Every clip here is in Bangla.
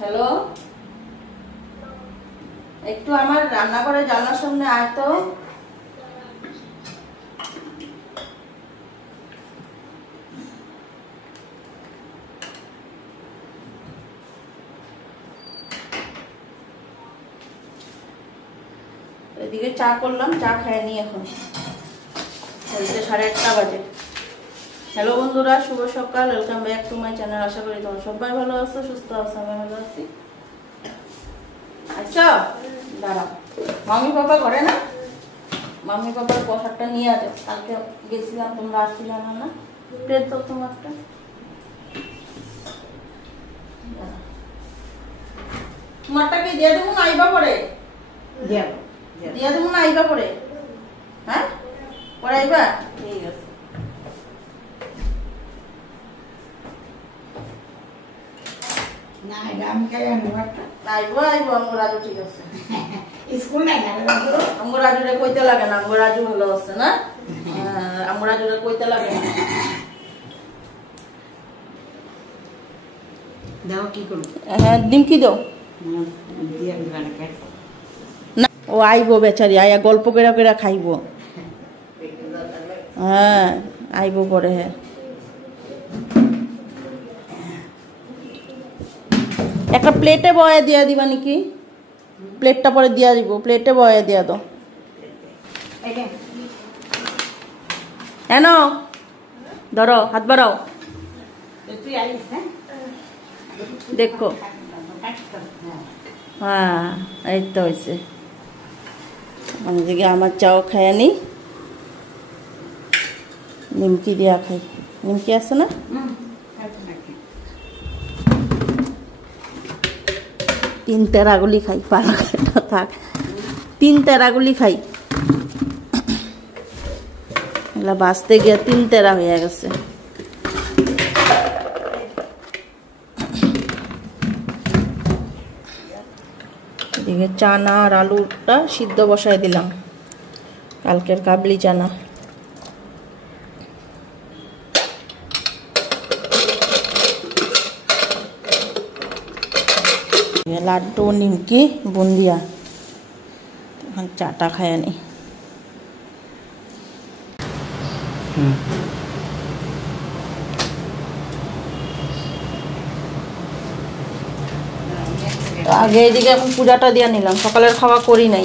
হ্যালো, একটু আমার রান্নাঘরে জানলার সামনে আয় তো। এদিকে চা করলাম, চা খেয়ে নি এখন, 8:30 বাজে। হ্যালো বন্ধুরা, শুভ সকাল, welcome back to my channel. আশা করি তোমরা সবাই ভালো আছো, সুস্থ আছো, আমি ভালো আছি। আচ্ছা দাঁড়া, মাম্মি পাপা ঘরে না? মাম্মি পাপার পোশাকটা নিয়ে আসো, কালকে গেছিলাম তোমরা আসছিলাম না? প্লেট তো তোমারটা তোমারটা কি দিয়ে দেবো না আইবা পরে? দিয়ে দেবো না আইবা পরে? হ্যাঁ পরে আইবা, ঠিক আছে। রাজুরে কইতে লাগে না, রাজু ভালো আছে না? রাজুরে কইতে লাগে না। দাও কি করব? হ্যাঁ ডিমকি দাও না, ও আইবো বেচারি, আয়া গল্প করে করে খাইবো। হ্যাঁ আইবো পরে। হ্যাঁ একটা প্লেটে বয়া দিয়া দিবা নাকি? প্লেটটা পরে দিয়া দিব, প্লেটে বয়া দিয়া দাও। এনো ধরো, হাত বাড়াও, দেখো। হ্যাঁ এই তো হয়েছে। অন্যদিকে আমার চাও খাই নি, নিমকি দিয়া খাই। নিমকি আছে না? তিন তেরাগুলি খাই, পালা থাক, 3 তেরাগুলি খাই। এগুলা বাঁচতে গিয়ে 3 তেরা হয়ে গেছে। এদিকে চানা আর আলুটা সিদ্ধ বসাই দিলাম, কালকের কাবলি চানা। লাড্ডু, নিমকি, বুন্দিয়া। এখন চাটা খায় নি। আগে এইদিকে এখন পূজাটা দিয়ে নিলাম, সকালের খাওয়া করি নাই।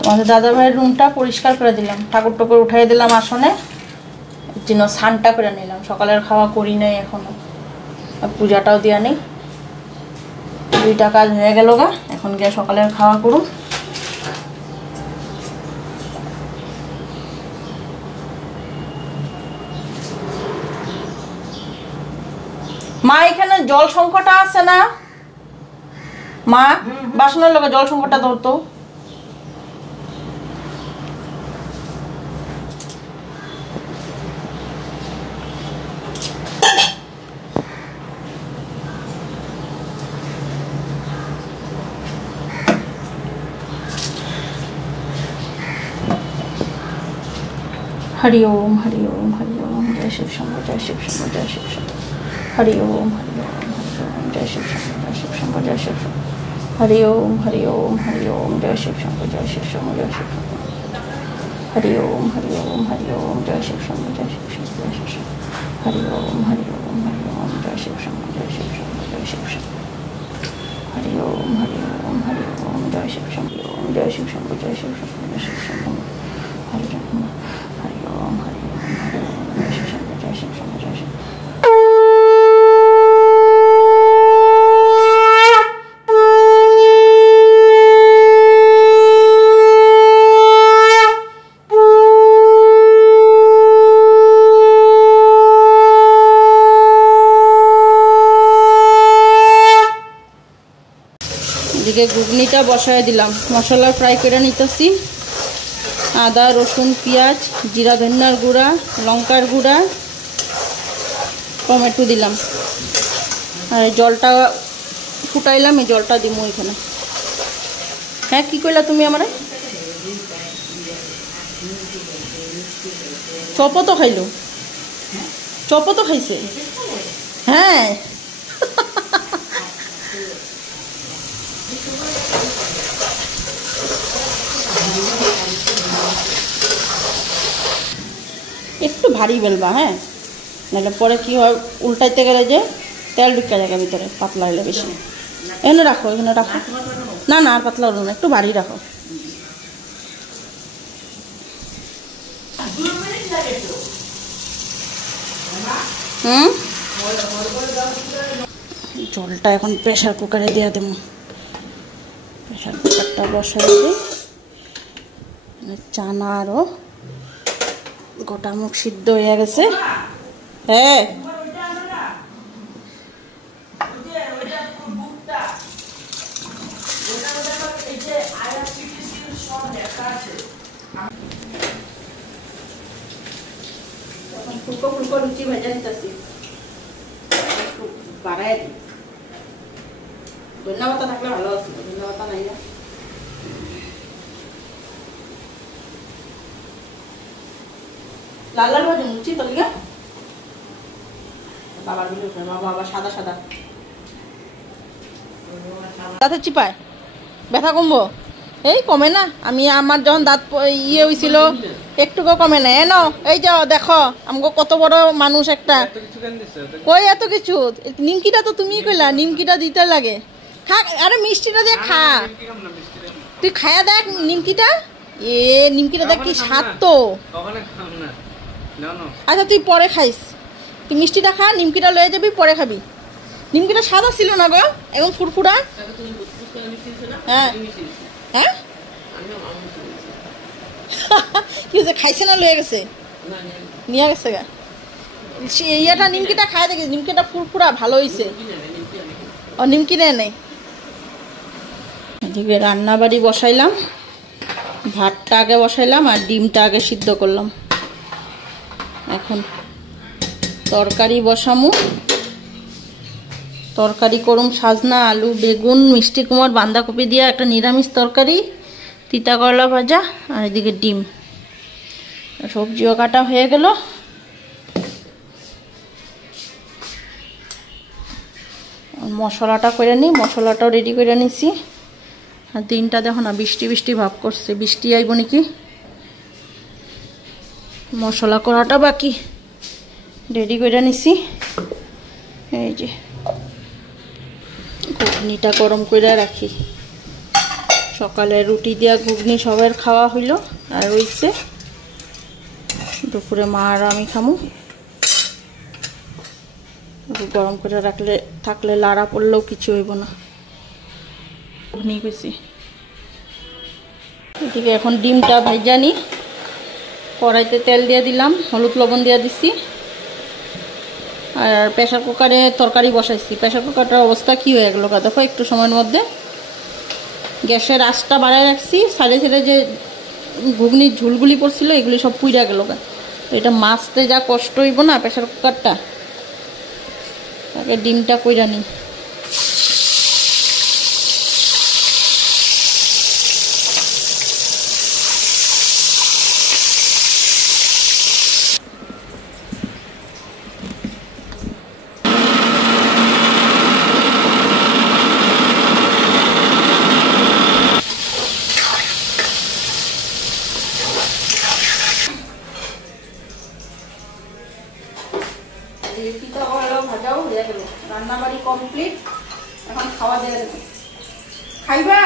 তোমাদের দাদা ভাইয়ের রুমটা পরিষ্কার করে দিলাম, ঠাকুর টাকুর উঠাই দিলাম আসনে, এর জন্য স্নানটা করে নিলাম। সকালের খাওয়া করি নাই এখনো, পূজাটাও দিয়া নেই। 2টা কাজ হয়ে গেল গা, এখন গিয়ে সকালের খাওয়া করুন। মা এখানে জল সংকট আছে না? মা বাসনের লোকে জল সংকটটা ধরতো। हरि ओम हरि ओम हरि ओम, जय शिव शंभो जय शिव शंभो जय शिव शंभो। हरि ओम हरि ओम हरि ओम, जय शिव शंभो जय शिव शंभो जय शिव शंभो। हरि ओम हरि ओम हरि ओम, जय शिव शंभो जय शिव शंभो जय शिव शंभो। हरि ओम हरि ओम हरि ओम, जय शिव शंभो जय शिव शंभो जय शिव शंभो। हरि ओम हरि ओम हरि ओम, जय शिव शंभो जय शिव शंभो जय शिव शंभो। हरि ओम हरि ओम हरि ओम, जय शिव शंभो जय शिव शंभो जय शिव शंभो जय शिव शंभो। हरि ओम हरि ओम हरि ओम हरि ओम, जय शिव शंभो जय शिव शंभो जय शिव। এদিকে ঘুগনিটা বসায় দিলাম, মশলা ফ্রাই করে নিতেছি। আদা রসুন পেঁয়াজ জিরা ধনিয়ার গুঁড়া লঙ্কার গুঁড়া টমেটো দিলাম, আর জলটা ফুটাইলাম, এই জলটা দিব এখানে। হ্যাঁ কি কইলা তুমি আমারে? চপও তো খাইলো, চপও তো খাইছে। হ্যাঁ একটু ভারী বেলবা, হ্যাঁ, নাহলে পরে কি হয় উল্টাইতে গেলে যে তেল ঢুকে যায় ভিতরে, পাতলা হলে বেশি। এখানে রাখো, এখানে রাখো। না না, আর পাতলা হলো না, একটু ভারী রাখো। জলটা এখন প্রেশার কুকারে দিয়ে দেবো। প্রেশার কুকারটা বসাই দিই। চানা আরও গোটা মুখ সিদ্ধ হয়ে গেছে। হ্যাঁ, ফুলকো ফুলকো লুচি ভেজে নিতেছি, একটু বাড়াই দিই। ধন্যবাদ থাকলে ভালো আছে, ধন্যবাদ নাই না। লাল লাল ভাজি লুচি তো লিগা বাবার দিল, বাবা আবার সাদা সাদা দাঁতের চিপায় ব্যথা কমবো? এই কমে না। আমি আমার যখন দাঁত ইয়ে হয়েছিল একটুকু কমে না। এনো এই যাও দেখো আমাকে কত বড় মানুষ একটা। কই এত কিছু? নিমকিটা তো তুমিই কইলা নিমকিটা দিতে লাগে। খা, আরে মিষ্টিটা দিয়ে খা, তুই খায়া দেখ নিমকিটা। এ নিমকিটা দেখ কি স্বাদ তো। আচ্ছা তুই পরে খাইস, তুই মিষ্টিটা খা, নিমকিটা লয়ে যাবি, পরে খাবি। নিমকিটা সাদা ছিল না গো, এবং ফুরফুরা। হ্যাঁ হ্যাঁ, কি হয়েছে, খাইছে না লয়ে গেছে? নিয়ে গেছে গা ইয়েটা। নিমকিটা খাই দেখি, নিমকিটা ফুরফুরা ভালো হয়েছে। ও নিমকি নেয় নেই। এদিকে রান্নাবাড়ি বসাইলাম, ভাতটা আগে বসাইলাম আর ডিমটা আগে সিদ্ধ করলাম। এখন তরকারি বসামু। তরকারি করুম সাজনা, আলু, বেগুন, মিষ্টি কুমড়, বাঁধাকপি দিয়ে একটা নিরামিষ তরকারি, তিতা করলা ভাজা, আর এদিকে ডিম। সবজিও কাটা হয়ে গেল। মশলাটা করে নিই, মশলাটাও রেডি করে নিছি। আর দিনটা দেখো না বৃষ্টি বৃষ্টি ভাব করছে, বৃষ্টি আইব নাকি। মশলা করাটা বাকি, রেডি করে নিছি। এই যে ঘুগনিটা গরম করে রাখি, সকালে রুটি দিয়া ঘুগনি সবার খাওয়া হইল, আর রইছে দুপুরে মা আর আমি খামু। গরম করে রাখলে থাকলে লাড়া পড়লেও কিছু হইব না। ঘুগনি কইছি। এদিকে এখন ডিমটা ভাজা নি, কড়াইতে তেল দিয়ে দিলাম, হলুদ লবণ দিয়ে দিছি, আর প্রেশার কুকারে তরকারি বসাইছি। প্রেশার কুকারটার অবস্থা কি হয়ে গেল দেখো, একটু সময়ের মধ্যে। গ্যাসের আঁচটা বাড়ায় রাখছি, সাইডে সাইডে যে ঘুগনির ঝুলগুলি পড়ছিল এগুলি সব পুইরা গেল। তো এটা মাছতে যা কষ্ট হইব না প্রেশার কুকারটা। আগে ডিমটা কইরা নিই। ভাজাও হয়ে গেল, রান্নাবাড়ি কমপ্লিট। এখন খাওয়া দিয়ে দেবো। খাইবা?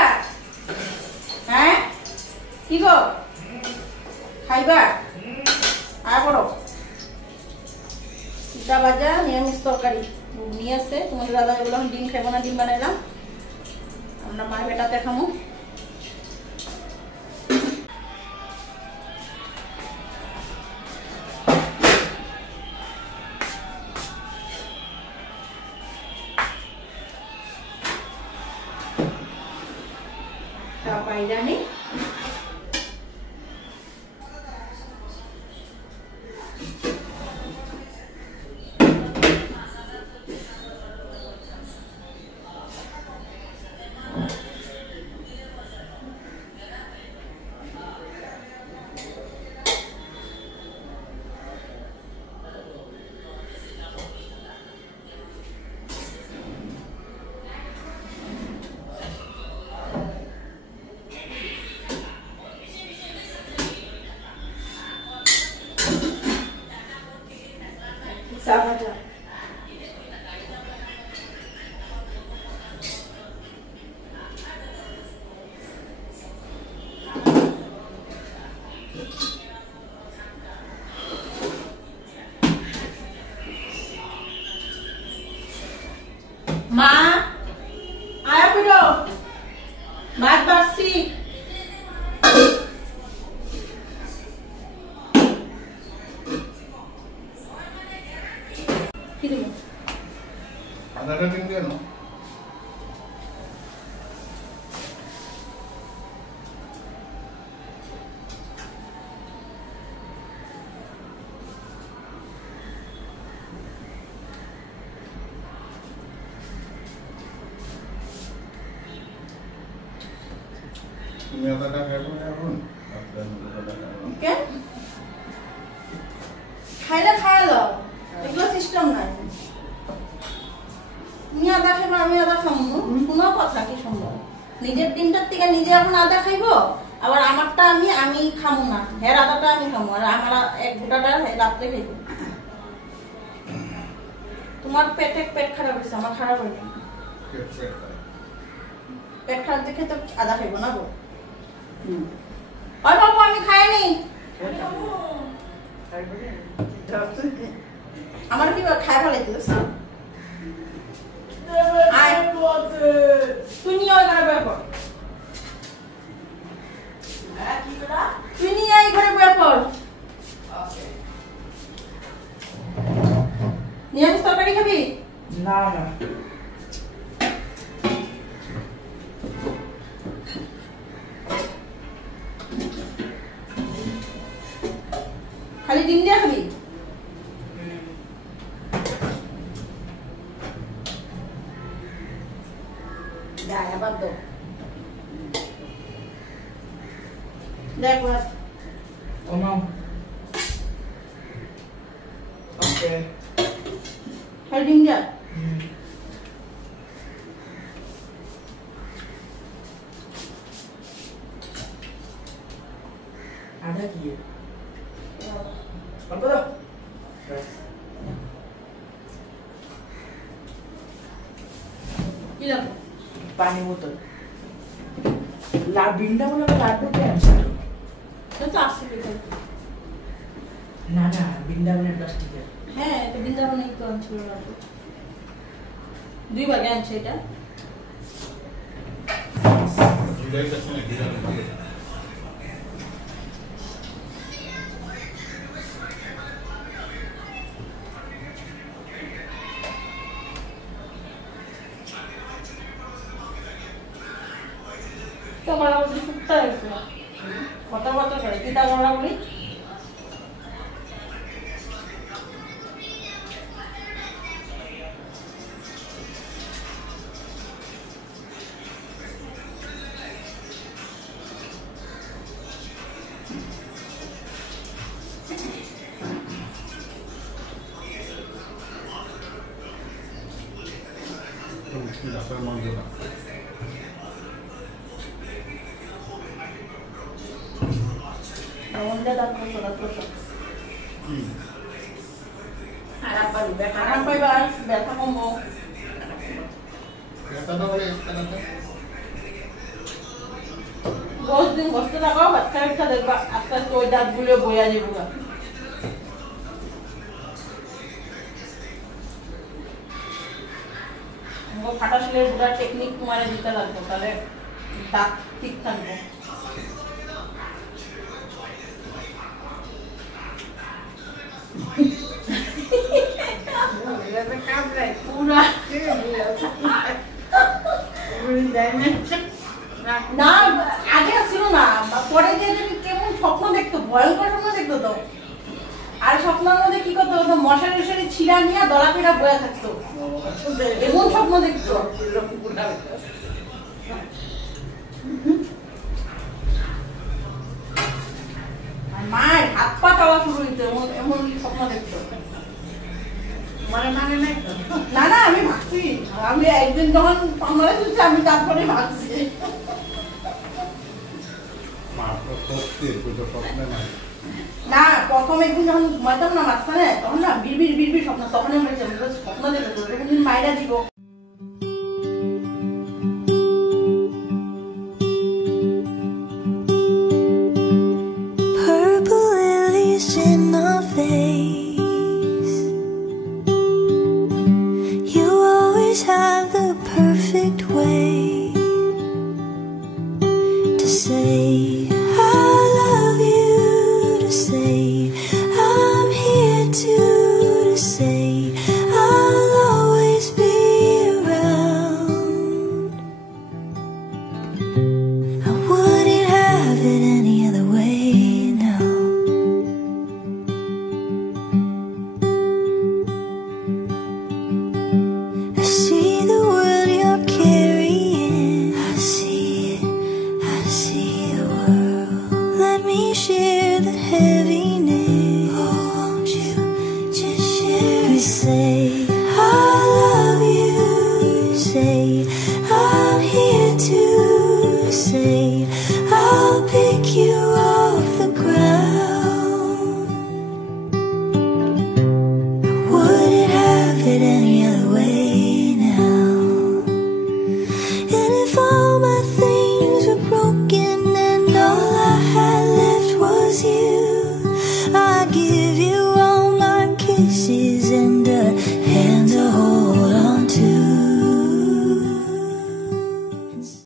হ্যাঁ কি গো, খাইবা? আর বড় পিঠা ভাজা, নিরামিষ তরকারি নিয়ে আসছে। তোমাদের দাদা এগুলো ডিম খাইবো না, ডিম বানাইলাম। আমরা মায়ের বেটাতে খামো। বাইরা নেই, টামাটা মা আয়া পিরো ভাত বাসি কি দেব আদাটা দিন কেন তুমি আদাটা খাইবো না এখন কেন খাইলে খাওয়ালো এগুলো সিস্টেম নাই তুমি আদা খাইবো আমি আদা খাবো কোনো কথা কি সম্ভব নিজের ডিমটার থেকে নিজে এখন আদা খাইবো আবার আমারটা আমি খাবো না হের আদাটা আমি খাবো আর আমার এক গোটাটা রাত্রে খাইবো তোমার পেট খারাপ হয়েছে আমার খারাপ হয়নি পেট খারাপ দেখে তো আদা খাইবো না গো ওই বাবু আমি খাইনি আমার কি খাই ভালো লাগছে তুই নিয়ে ওই ঘরে বয়ে পড় তুই নিয়ে এই ঘরে বয়ে পড় নিরামিষ তরকারি খাবি না না খালি ডিম দিয়ে খাবি আবার তো দেখ ভাত ও নাও ওকে খালি ডিম দিয়া আদা কি অল্প দাও কি লাগবে পানি বোতল বিন্ডা বলে লাড্ডু কে আনছে তো আসছে না না বৃন্দাবনের প্লাস্টিকের হ্যাঁ এটা বৃন্দাবনে তো আনছিল লাগবে 2 ভাগে আনছে এটা তোমার আমাদের সুপ্তা হয়েছে কথা করে কিতা গড়া করি ডাক্তার মন্দির না আমাদের ডাক্তার আরাম পাইবা ব্যথা কমবো ব্যথাটা হলে দশ দিন বসতে থাকো বাচ্চা বাচ্চা দেখবা আস্তে আস্তে ওই দাঁতগুলো বইয়া যাবো গা ফাটা শিলের গুঁড়া টেকনিক মারে দিতে লাগবে তাহলে দাঁত ঠিক থাকবে পুরা না আগে ছিল না পরে যে কেমন স্বপ্ন দেখতো ভয়ঙ্কর স্বপ্ন দেখতো তো আর স্বপ্নের মধ্যে কি করতো মশারি ছিঁড়া নিয়ে দলা পিড়া বয়া থাকতো এমন স্বপ্ন দেখতো মায়ের হাত পা চাওয়া শুরু হইতো এমন স্বপ্ন দেখতো না না আমি ভাবছি আমি একদিন যখন আমরা শুনছি আমি তারপরে ভাবছি মা তো স্বপ্নে নাই না প্রথম একদিন যখন ঘুমাইতাম না মাঝখানে তখন না বিড়বিড় স্বপ্ন, তখন আমি স্বপ্ন দেখে তখন দিন মায়েরা দিব। Purple lilies in the face. You always have the